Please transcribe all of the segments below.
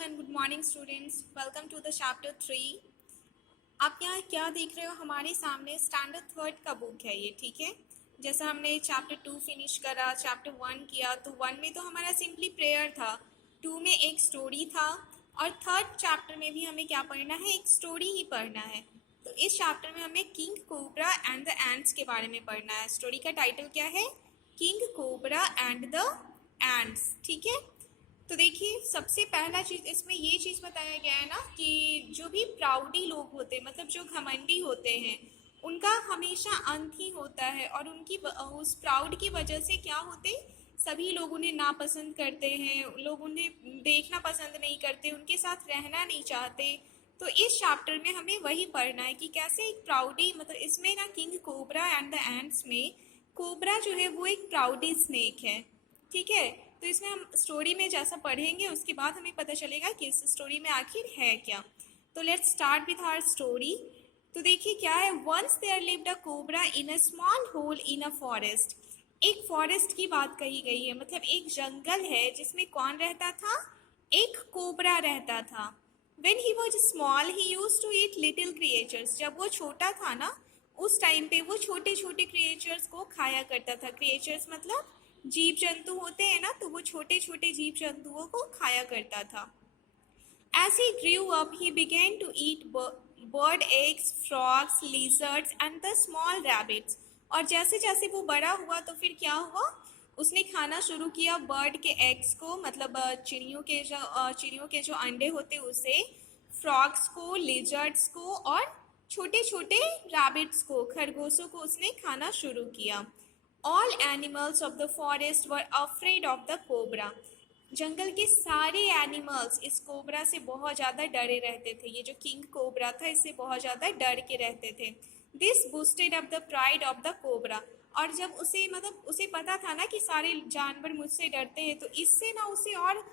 and good morning students. Welcome to the chapter 3. आप यहाँ क्या देख रहे हो हमारे सामने स्टैंडर्ड थर्ड का बुक है ये, ठीक है। जैसा हमने चैप्टर 2 फिनिश करा, चैप्टर 1 किया, तो 1 में तो हमारा सिंपली प्रेयर था, 2 में एक स्टोरी था और थर्ड चैप्टर में भी हमें क्या पढ़ना है, एक स्टोरी ही पढ़ना है। तो इस चैप्टर में हमें king cobra and the ants के बारे में पढ़ना है। स्टोरी का टाइटल क्या है, king cobra and the ants, ठीक है। तो देखिए, सबसे पहला चीज़ इसमें ये चीज़ बताया गया है ना कि जो भी प्राउडी लोग होते हैं, मतलब जो घमंडी होते हैं, उनका हमेशा अंत ही होता है और उनकी उस प्राउड की वजह से क्या होते, सभी लोग उन्हें नापसंद करते हैं, लोग उन्हें देखना पसंद नहीं करते, उनके साथ रहना नहीं चाहते। तो इस चैप्टर में हमें वही पढ़ना है कि कैसे एक प्राउडी, मतलब इसमें ना king cobra and the ants में कोबरा जो है वो एक प्राउडी स्नेक है, ठीक है। तो इसमें हम स्टोरी में जैसा पढ़ेंगे उसके बाद हमें पता चलेगा कि इस स्टोरी में आखिर है क्या। तो let's start with our story. तो देखिए क्या है, once there lived a cobra in a small hole in a forest. एक फॉरेस्ट की बात कही गई है, मतलब एक जंगल है जिसमें कौन रहता था, एक कोबरा रहता था। When he was small, he used to eat little creatures. जब वो छोटा था ना, उस टाइम पे वो छोटे छोटे क्रिएचर्स को खाया करता था। क्रिएचर्स मतलब जीव जंतु होते हैं ना, तो वो छोटे छोटे जीव जंतुओं को खाया करता था। As he grew up, he began to eat bird eggs, frogs, lizards and the small rabbits. और जैसे जैसे वो बड़ा हुआ तो फिर क्या हुआ, उसने खाना शुरू किया बर्ड के एग्स को, मतलब चिड़ियों के जो अंडे होते उसे, फ्रॉग्स को, लिजर्ड्स को और छोटे छोटे रैबिट्स को, खरगोशों को उसने खाना शुरू किया। All animals of the forest were afraid of the cobra. जंगल के सारे एनिमल्स इस कोबरा से बहुत ज़्यादा डरे रहते थे। ये जो किंग कोबरा था इससे बहुत ज़्यादा डर के रहते थे। This boosted up the pride of the cobra. और जब उसे, मतलब उसे पता था ना कि सारे जानवर मुझसे डरते हैं, तो इससे ना उसे और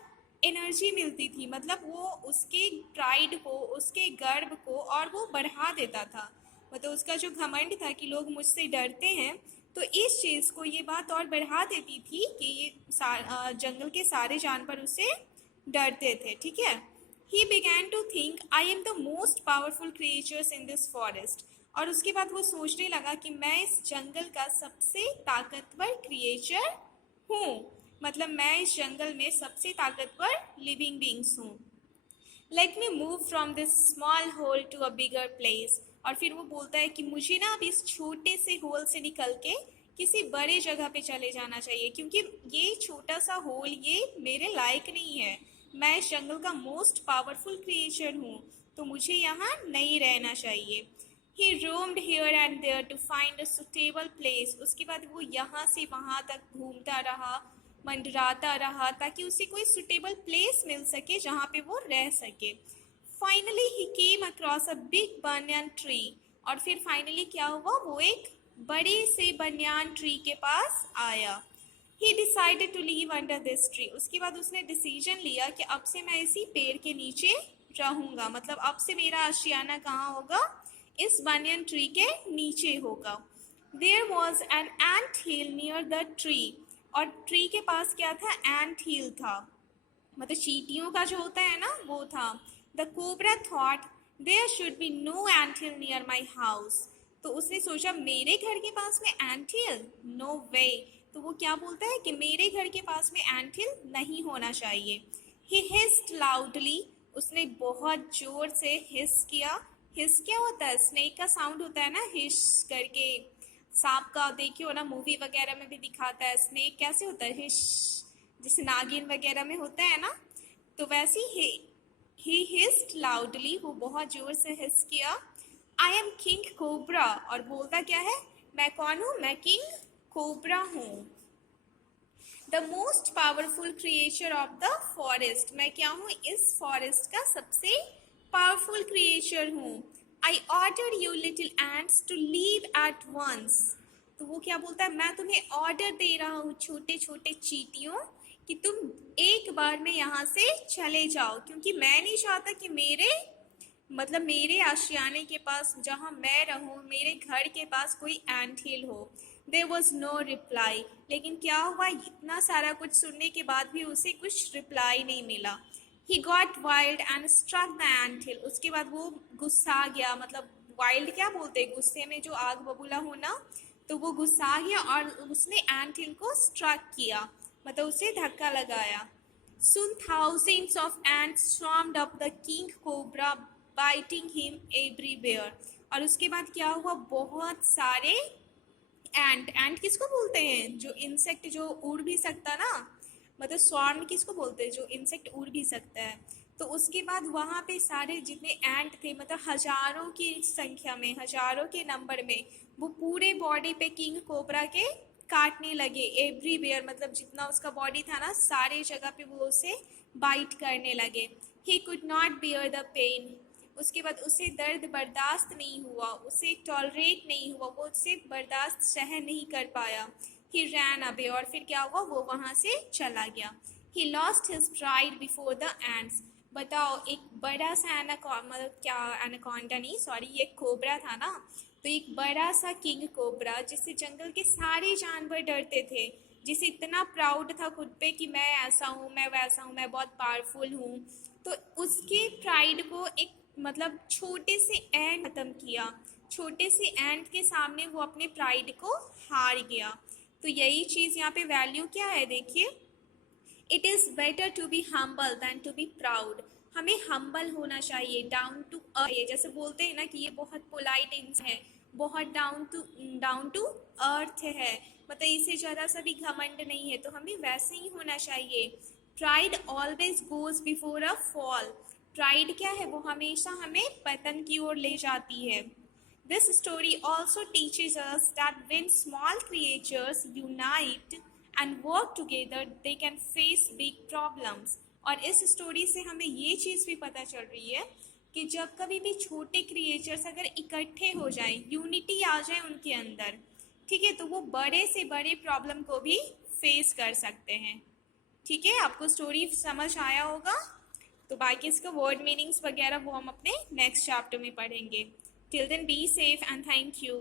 एनर्जी मिलती थी, मतलब वो उसके प्राइड को, उसके गर्व को और वो बढ़ा देता था। मतलब उसका जो घमंड था कि लोग मुझसे डरते हैं, तो इस चीज़ को ये बात और बढ़ा देती थी कि ये जंगल के सारे जानवर उससे डरते थे, ठीक है। He began to think I am the most powerful creatures in this forest. और उसके बाद वो सोचने लगा कि मैं इस जंगल का सबसे ताकतवर क्रिएचर हूँ, मतलब मैं इस जंगल में सबसे ताकतवर लिविंग बींग्स हूँ। Let me move from this small hole to a bigger place. और फिर वो बोलता है कि मुझे ना अब इस छोटे से होल से निकल के किसी बड़े जगह पे चले जाना चाहिए, क्योंकि ये छोटा सा होल ये मेरे लायक नहीं है। मैं इस जंगल का मोस्ट पावरफुल क्रिएचर हूँ, तो मुझे यहाँ नहीं रहना चाहिए। He roamed here and there to find a suitable place. उसके बाद वो यहाँ से वहाँ तक घूमता रहा, मंडराता रहा, ताकि उसे कोई सुटेबल प्लेस मिल सके जहाँ पे वो रह सके। Finally he came across a big banyan tree. और फिर फाइनली क्या हुआ, वो एक बड़े से बनियान ट्री के पास आया। He decided to leave under this tree. उसके बाद उसने डिसीजन लिया कि अब से मैं इसी पेड़ के नीचे रहूंगा, मतलब अब से मेरा आशियाना कहाँ होगा, इस बनियान ट्री के नीचे होगा। There was an ant hill near the tree. और ट्री के पास क्या था, एंट हिल था, मतलब चींटियों का जो होता है ना वो था। The cobra thought there should be no ant hill near my house. तो उसने सोचा मेरे घर के पास में एंट हिल, नो वे। तो वो क्या बोलता है कि मेरे घर के पास में एंट हिल नहीं होना चाहिए। ही हिस्ड लाउडली। उसने बहुत जोर से हिस किया। हिस क्या होता है, स्नेक का साउंड होता है ना, हिस करके। सांप का देखियो ना, मूवी वगैरह में भी दिखाता है स्नेक कैसे होता है, हिश, जैसे नागिन वगैरह में होता है ना, तो वैसे ही हिस्ड लाउडली, वो बहुत जोर से हिस किया। I am king cobra. और बोलता क्या है, मैं कौन हूँ, मैं किंग कोबरा हूँ, the most powerful creature of the forest. मैं क्या हूँ, इस फॉरेस्ट का सबसे पावरफुल क्रिएचर हूँ। I order you little ants to leave at once. तो वो क्या बोलता है, मैं तुम्हें ऑर्डर दे रहा हूँ छोटे छोटे चींटियों कि तुम एक बार में यहाँ से चले जाओ, क्योंकि मैं नहीं चाहता कि मेरे आशियाने के पास जहाँ मैं रहूँ, मेरे घर के पास कोई एंट हिल हो। There was no reply. लेकिन क्या हुआ, इतना सारा कुछ सुनने के बाद भी उसे कुछ रिप्लाई नहीं मिला। He got wild and struck the ant hill, उसके बाद वो गुस्सा गया, मतलब वाइल्ड क्या बोलते हैं, गुस्से में जो आग बबूला होना, तो वो गुस्सा गया और उसने एंट हिल को स्ट्रक किया, मतलब उसे धक्का लगाया। Soon thousands of ants swarmed up the king cobra, biting him everywhere. और उसके बाद क्या हुआ, बहुत सारे एंट किसको बोलते हैं, जो इंसेक्ट जो उड़ भी सकता ना, मतलब स्वार्म किसको बोलते हैं, जो इंसेक्ट उड़ भी सकता है। तो उसके बाद वहाँ पे सारे जितने एंट थे, मतलब हजारों की संख्या में, हजारों के नंबर में, वो पूरे बॉडी पे किंग कोबरा के काटने लगे। एवरीवेयर मतलब जितना उसका बॉडी था ना, सारे जगह पे वो उसे बाइट करने लगे। He could not bear the pain, उसके बाद उसे दर्द बर्दाश्त नहीं हुआ, उसे टॉलरेट नहीं हुआ, वो उसे बर्दाश्त सहन नहीं कर पाया। ही रैन अवे, और फिर क्या हुआ, वो वहाँ से चला गया। He lost his pride before the ends, बताओ एक बड़ा सा मतलब क्या, एनाकोंडा नहीं सॉरी, ये कोबरा था ना, तो एक बड़ा सा किंग कोबरा जिससे जंगल के सारे जानवर डरते थे, जिसे इतना प्राउड था खुद पे कि मैं ऐसा हूँ, मैं वैसा हूँ, मैं बहुत पावरफुल हूँ, तो उसके प्राइड को एक मतलब छोटे से एंट खत्म किया, छोटे से एंट के सामने वो अपने प्राइड को हार गया। तो यही चीज़ यहाँ पे वैल्यू क्या है, देखिए, it is better to be humble than to be proud, हमें हम्बल होना चाहिए, डाउन टू अर्थ, जैसे बोलते हैं ना कि ये बहुत पोलाइट इंसान है, बहुत डाउन टू अर्थ है, मतलब इसे ज़रा सा भी घमंड नहीं है, तो हमें वैसे ही होना चाहिए। Pride always goes before a fall, pride क्या है, वो हमेशा हमें पतन की ओर ले जाती है। This story also teaches us that when small creatures unite and work together, they can face big problems. और इस स्टोरी से हमें ये चीज़ भी पता चल रही है कि जब कभी भी छोटे क्रिएचर्स अगर इकट्ठे हो जाएं, यूनिटी आ जाए उनके अंदर, ठीक है, तो वो बड़े से बड़े प्रॉब्लम को भी फेस कर सकते हैं। ठीक है, आपको स्टोरी समझ आया होगा, तो बाकी इसका वर्ड मीनिंग्स वगैरह वो हम अपने नेक्स्ट चैप्टर में पढ़ेंगे। Till then be safe and thank you.